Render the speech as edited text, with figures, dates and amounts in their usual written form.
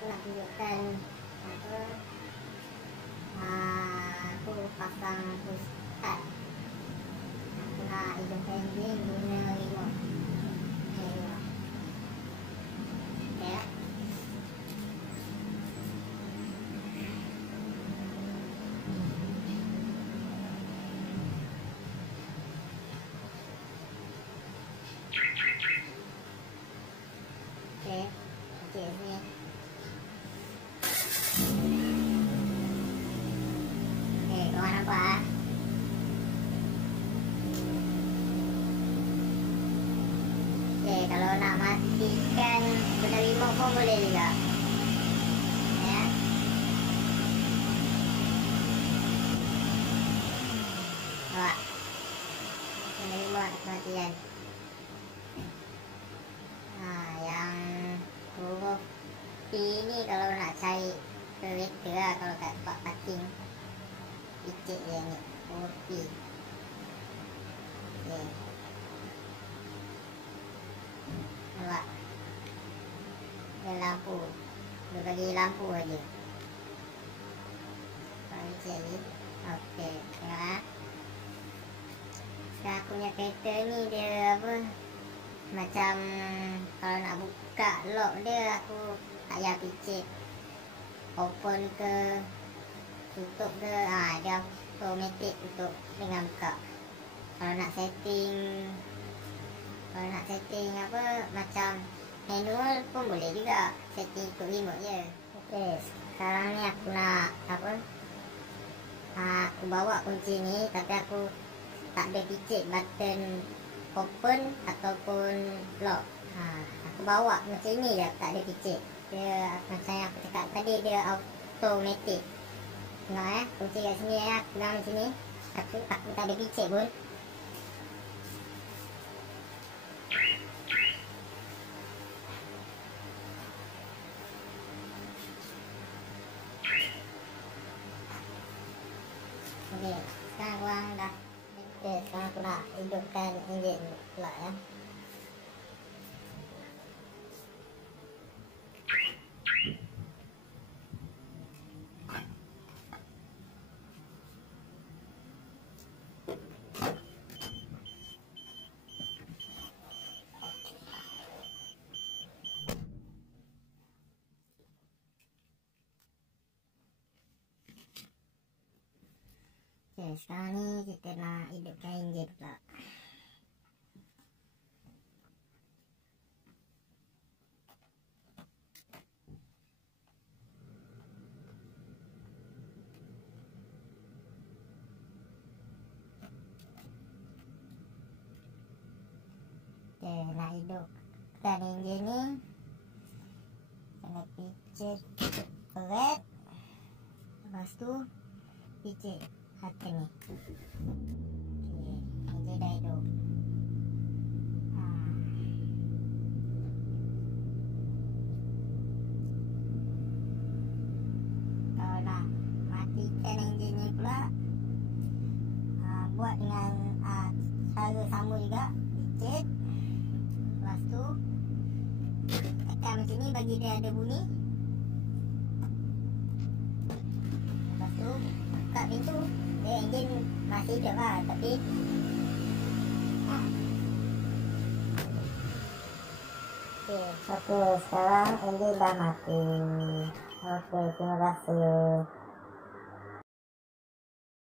aku nak tunjukkan apa, aku pasang push start. Aku nak hidupkan enjin guna remote. Okay. Okay, sini. Okay, korang nampak Okay, kalau nak matikan guna remote pun boleh juga. Ya. Nampak? Guna remote matikan. Yang huruf P ni kalau nak cari kereta lah, kalau kat tempat parking picit je ni huruf P. Okay. Nampak? Ada lampu. Dia bagi lampu aja. Kalau cek ni. Okay, tengok. Sekarang aku punya kereta ni dia apa, macam kalau nak buka lock dia aku tak payah picit open ke tutup ke, dia automatic tutup dengan buka. Kalau nak setting apa macam manual pun boleh juga, setting ikut remote je. Okay, sekarang ni aku nak apa, aku bawa kunci ni tapi aku tak ada picit button open ataupun lock. Aku bawa macam ni je, tak ada picit. Dia macam yang aku cakap tadi, dia automatic. Tengok kunci kat sini aku pegang macam ni. Aku tak ada picit pun. Okay, sekarang korang dah. Okay, sekarang aku nak hidupkan enjin pula ya. Okay, sekarang ni kita nak hidupkan enjin pula. Okay, nak hidupkan enjin ni kena picit peret, lepas tu picit hati ni. Okay, enjin dah hidup. Kalau nak matikan enjin ni pula, buat dengan cara sama juga, picit, lepas tu tekan macam ni bagi dia ada bunyi, lepas tu buka pintu. Dia enjin masih hidup lah, tapi Okay, sekarang enjin dah mati. Okay, terima kasih.